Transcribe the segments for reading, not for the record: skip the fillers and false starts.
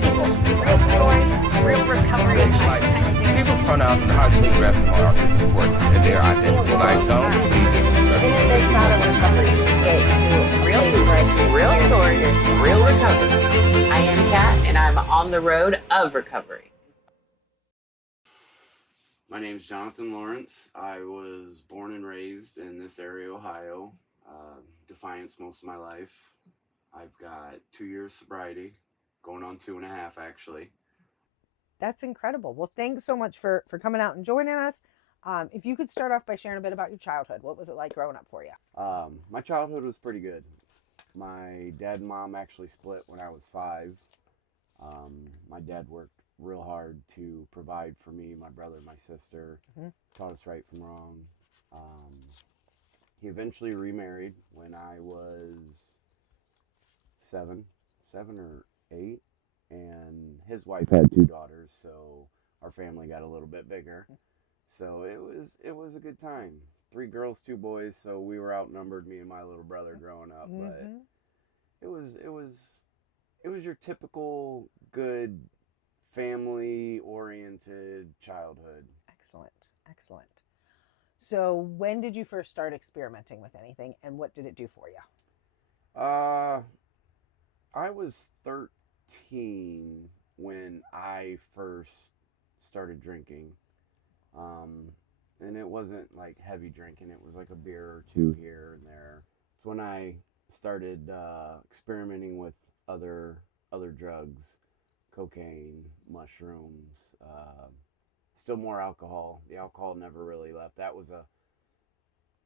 people, real stories, real recovery advice. People's pronouns and how to address them are important in their identity. Like, don't be Even if it's not a recovery, get to real stories, real recovery. I am Kat, and I'm on the road of recovery. My name is Jonathan Lawrence. I was born and raised in this area, Ohio, Defiance most of my life. I've got 2 years sobriety, going on 2.5 actually. That's incredible. Well, thanks so much for coming out and joining us. If you could start off by sharing a bit about your childhood. What was it like growing up for you? My childhood was pretty good. My dad and mom actually split when I was 5. My dad worked real hard to provide for me, my brother, and my sister, taught us right from wrong. He eventually remarried when I was 7 or 8, and his wife had 2 daughters, so our family got a little bit bigger. So it was a good time. 3 girls, 2 boys, so we were outnumbered, me and my little brother growing up. But it was your typical good family-oriented childhood. Excellent. So when did you first start experimenting with anything, and what did it do for you? I was 13 when I first started drinking. And it wasn't like heavy drinking. It was like a beer or 2 here and there. It's when I started experimenting with other drugs, cocaine, mushrooms, still more alcohol. The alcohol never really left. That was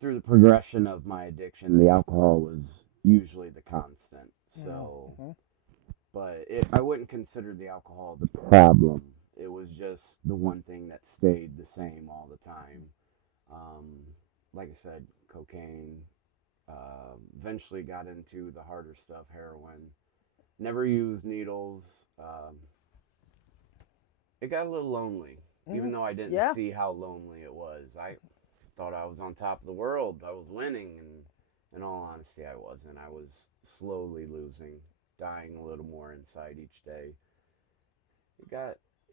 through the progression of my addiction, the alcohol was usually the constant. So, but I wouldn't consider the alcohol the problem. It was just the one thing that stayed the same all the time. Like I said, cocaine. Eventually got into the harder stuff, heroin. Never used needles. It got a little lonely, even though I didn't see how lonely it was. I thought I was on top of the world. I was winning, and in all honesty, I wasn't. I was slowly losing, dying a little more inside each day. It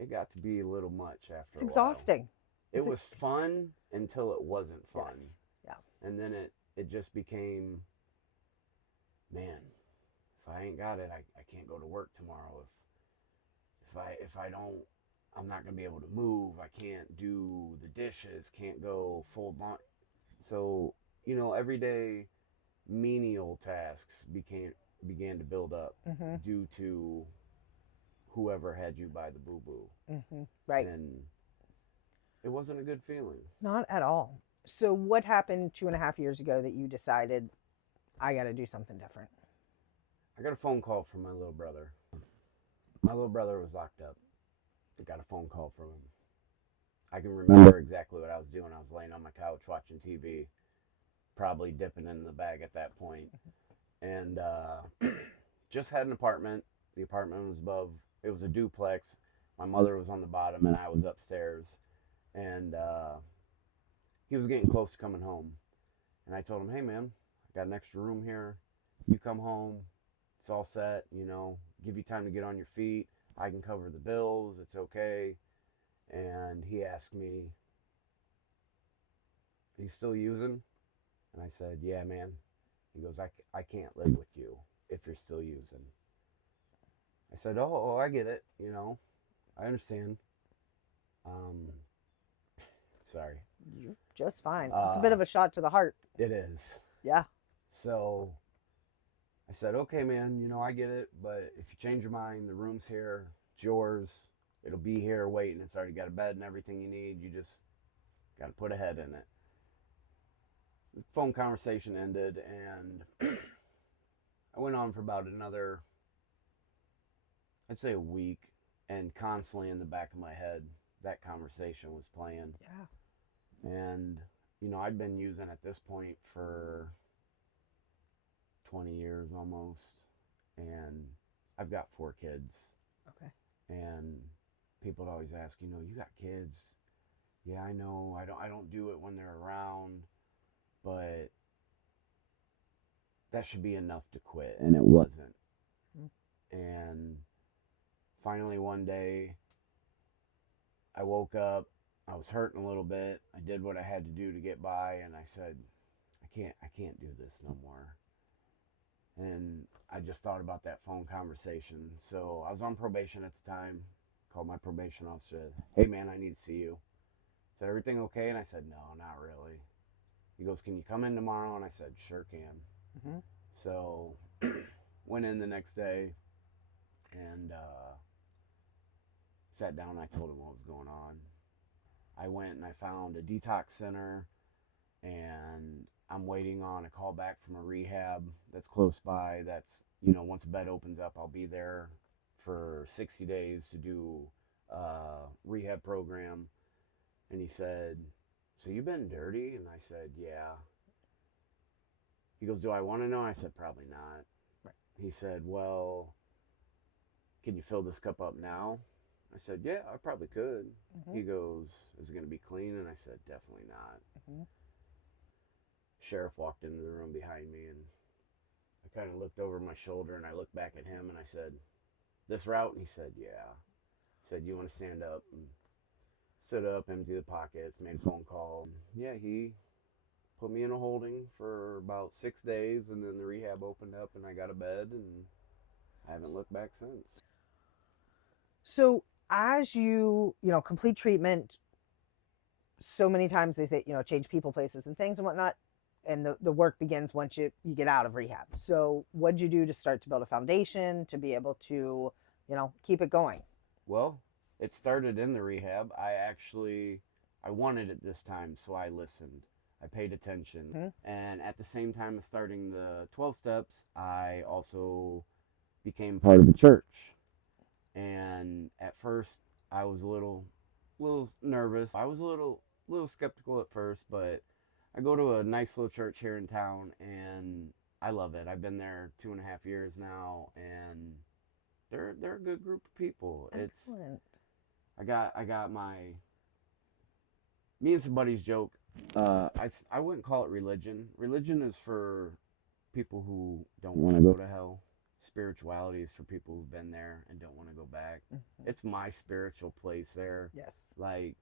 got to be a little much after a while. It's exhausting. It was fun until it wasn't fun. Yes. Yeah. And then it just became, man, if I ain't got it, I can't go to work tomorrow. If I don't, I'm not going to be able to move. I can't do the dishes, can't go fold laundry. So, everyday menial tasks began to build up due to whoever had you by the boo-boo. Right. And it wasn't a good feeling. Not at all. So what happened 2.5 years ago that you decided, I got to do something different? I got a phone call from my little brother. My little brother was locked up. I got a phone call from him. I can remember exactly what I was doing. I was laying on my couch watching TV, probably dipping in the bag at that point. And just had an apartment. The apartment was above. It was a duplex. My mother was on the bottom and I was upstairs. And he was getting close to coming home. And I told him, hey man, I got an extra room here. You come home. It's all set, give you time to get on your feet. I can cover the bills. It's okay. And he asked me, are you still using? And I said, yeah, man. He goes, I can't live with you if you're still using. I said, oh, I get it. I understand. Sorry. You're just fine. It's a bit of a shot to the heart. It is. Yeah. So I said, okay, man, I get it. But if you change your mind, the room's here. It's yours. It'll be here waiting. It's already got a bed and everything you need. You just got to put a head in it. The phone conversation ended, and I went on for about another, I'd say a week, and constantly in the back of my head, that conversation was playing. Yeah. And, I'd been using at this point for 20 years almost, and I've got 4 kids. Okay. And people would always ask, you got kids? Yeah, I know. I don't do it when they're around, but that should be enough to quit, and it wasn't. And finally one day, I woke up. I was hurting a little bit. I did what I had to do to get by, and I said, I can't do this no more. And I just thought about that phone conversation. So I was on probation at the time. Called my probation officer. Hey man, I need to see you. Said, everything okay? And I said, no, not really. He goes, can you come in tomorrow? And I said, sure can. Mm-hmm. So went in the next day and sat down and I told him what was going on. I went and I found a detox center, and I'm waiting on a call back from a rehab that's close by. That's, you know, once a bed opens up, I'll be there for 60 days to do a rehab program. And he said, so you've been dirty? And I said, yeah. He goes, do I want to know? I said, probably not. Right. He said, well, can you fill this cup up now? I said, yeah, I probably could. Mm-hmm. He goes, is it going to be clean? And I said, definitely not. Mm-hmm. Sheriff walked into the room behind me, and I kind of looked over my shoulder, and I looked back at him, and I said, this route? And he said, yeah. I said, you want to stand up? And stood up, emptied the pockets, made a phone call. Yeah, he put me in a holding for about 6 days, and then the rehab opened up, and I got a bed, and I haven't looked back since. So as you complete treatment, so many times they say, change people, places, and things and whatnot, and the work begins once you get out of rehab. So what'd you do to start to build a foundation to be able to, keep it going? Well, it started in the rehab. I wanted it this time, so I listened. I paid attention. Mm-hmm. And at the same time of starting the 12 steps, I also became part of the church. And at first, I was a little nervous. I was a little skeptical at first, but I go to a nice little church here in town, and I love it. I've been there 2.5 years now, and they're a good group of people. Excellent. I got me and some buddies joke. I wouldn't call it religion. Religion is for people who don't want to go to hell. Spirituality is for people who've been there and don't want to go back. Mm-hmm. It's my spiritual place there. Yes. Like,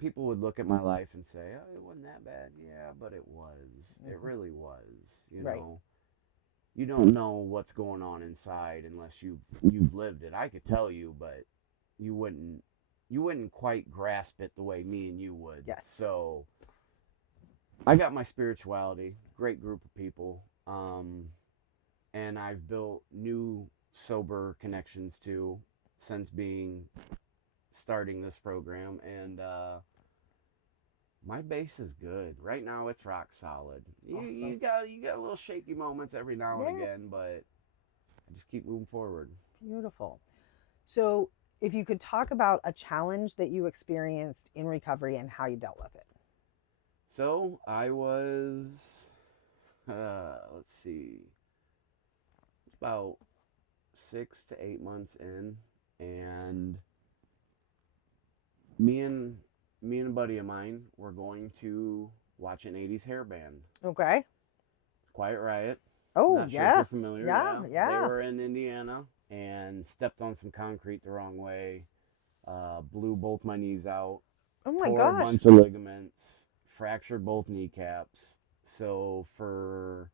people would look at my life and say, oh, it wasn't that bad. Yeah, but it was. Mm-hmm. It really was. You right. know, you don't know what's going on inside unless you've lived it. I could tell you, but you wouldn't quite grasp it the way me and you would. Yes. So I got my spirituality, great group of people. And I've built new sober connections too since starting this program, and my base is good right now. It's rock solid. Awesome. You got little shaky moments every now and again, but I just keep moving forward. Beautiful. So if you could talk about a challenge that you experienced in recovery and how you dealt with it. So I was let's see, about 6 to 8 months in, and me and a buddy of mine were going to watch an 80s hair band. Okay. Quiet Riot. Oh, Not yeah. sure if you're familiar. Yeah. They were in Indiana and stepped on some concrete the wrong way. Blew both my knees out. Oh my tore gosh. a bunch of ligaments. Fractured both kneecaps. So for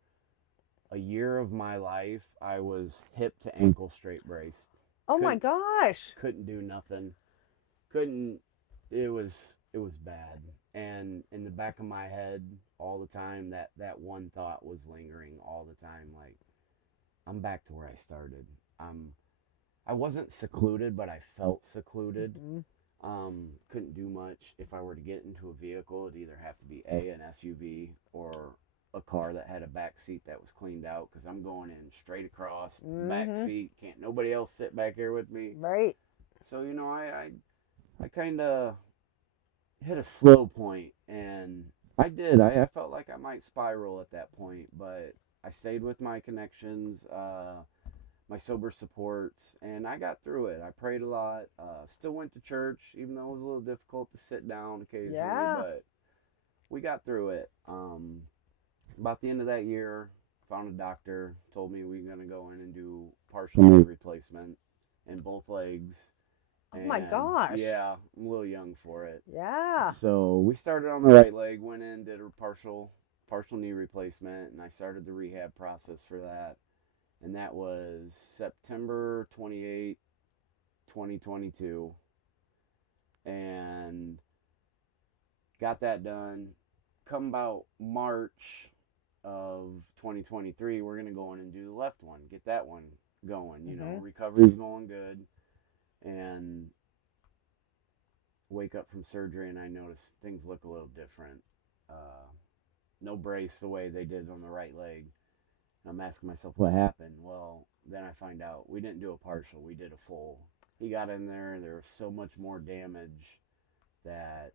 a year of my life, I was hip to ankle straight braced. Oh my gosh. Couldn't do nothing. It was bad. And in the back of my head all the time, that one thought was lingering all the time, like, I'm back to where I started. I wasn't secluded, but I felt secluded. Mm-hmm. Couldn't do much. If I were to get into a vehicle, it'd either have to be an SUV or a car that had a back seat that was cleaned out, because I'm going in straight across the back seat. Can't nobody else sit back here with me. Right. So, I kind of hit a slow point, and I did. I felt like I might spiral at that point, but I stayed with my connections, my sober supports, and I got through it. I prayed a lot, still went to church, even though it was a little difficult to sit down occasionally, but we got through it. About the end of that year, found a doctor, told me we were going to go in and do partial knee replacement. in both legs. Oh my And, gosh. yeah, I'm a little young for it. Yeah. So we started on the right leg, went in, did a partial knee replacement, and I started the rehab process for that. And that was September 28, 2022. And got that done. Come about March of 2023, we're going to go in and do the left one, get that one going. You know, recovery's going good. And wake up from surgery and I notice things look a little different. No brace the way they did on the right leg. I'm asking myself what happened. Well, then I find out we didn't do a partial, we did a full. He got in there and there was so much more damage that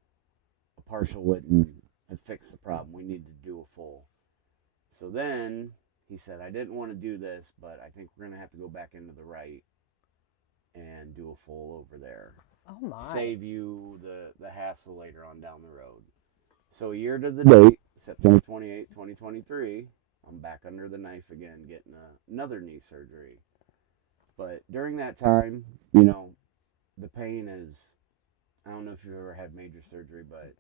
a partial wouldn't have fixed the problem. We needed to do a full. So then he said, I didn't want to do this, but I think we're going to have to go back into the right and do a full over there. Oh my. Save you the hassle later on down the road. So a year to the date, September 28, 2023, I'm back under the knife again, getting another knee surgery. But during that time, you know, the pain is, I don't know if you've ever had major surgery, but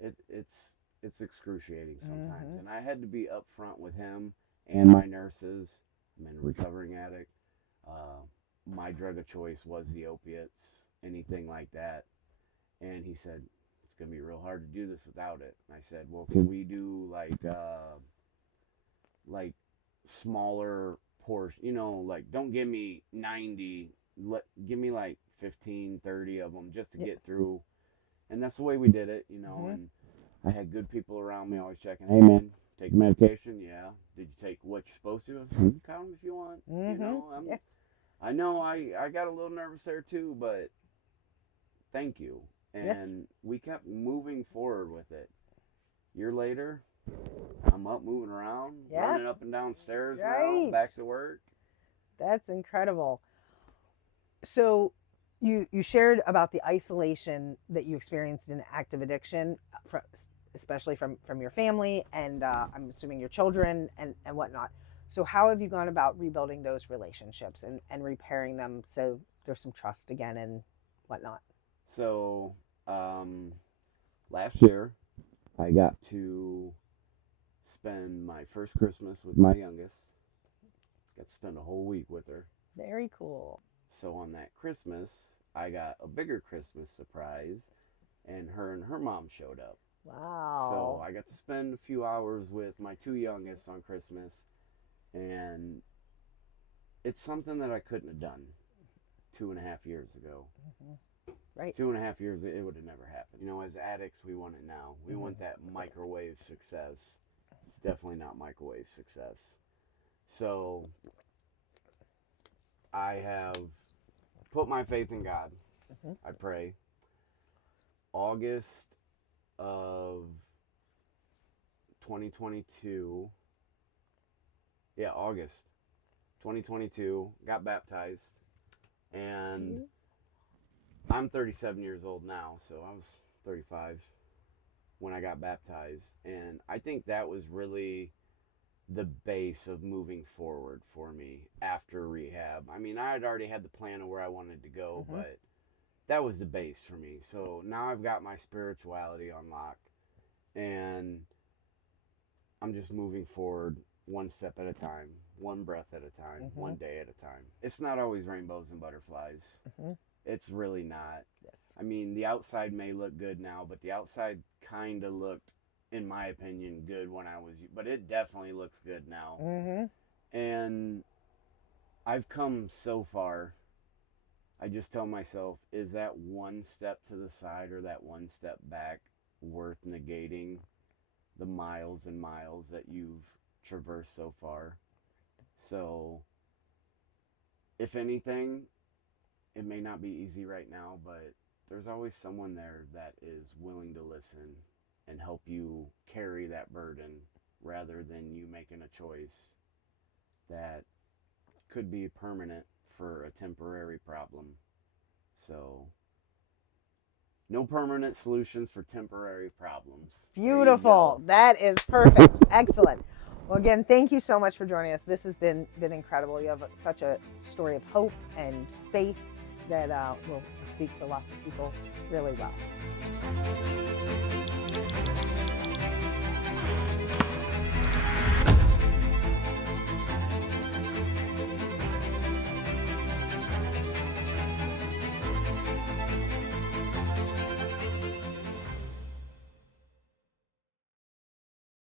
it's excruciating sometimes. And I had to be upfront with him and my nurses. I'm a recovering addict. My drug of choice was the opiates, anything like that. And he said, it's going to be real hard to do this without it. And I said, well, can we do like smaller portion, you know, like don't give me 90, give me like 15, 30 of them just to get through. And that's the way we did it, you know. And I had good people around me always checking, hey man, take medication? Yeah. Did you take what you're supposed to? Count them if you want. You know, I know I got a little nervous there too, but thank you. And we kept moving forward with it. A year later, I'm up moving around, running up and down stairs now, back to work. That's incredible. So you shared about the isolation that you experienced in active addiction, especially from your family and I'm assuming your children and whatnot. So how have you gone about rebuilding those relationships and repairing them so there's some trust again and whatnot? So last year, I got to spend my first Christmas with my youngest. Got to spend a whole week with her. Very cool. So on that Christmas, I got a bigger Christmas surprise, and her mom showed up. Wow. So I got to spend a few hours with my two youngest on Christmas, and it's something that I couldn't have done 2.5 years ago. Right. 2.5 years, it would have never happened. You know, as addicts, we want it now. We want that microwave success. It's definitely not microwave success. So I have put my faith in God. I pray. August of 2022. Yeah, August 2022. Got baptized. And I'm 37 years old now, so I was 35 when I got baptized. And I think that was really the base of moving forward for me after rehab. I mean, I had already had the plan of where I wanted to go, but that was the base for me. So now I've got my spirituality on lock, and I'm just moving forward one step at a time, one breath at a time, one day at a time. It's not always rainbows and butterflies. It's really not. Yes. I mean, the outside may look good now, but the outside kind of looked, in my opinion, good when I was, but it definitely looks good now. And I've come so far. I just tell myself, is that one step to the side or that one step back worth negating the miles and miles that you've traversed so far? So, if anything, it may not be easy right now, but there's always someone there that is willing to listen and help you carry that burden rather than you making a choice that could be permanent for a temporary problem. So, no permanent solutions for temporary problems. Beautiful. That is perfect. Excellent. Well, again, thank you so much for joining us. This has been incredible. You have such a story of hope and faith that will speak to lots of people really well.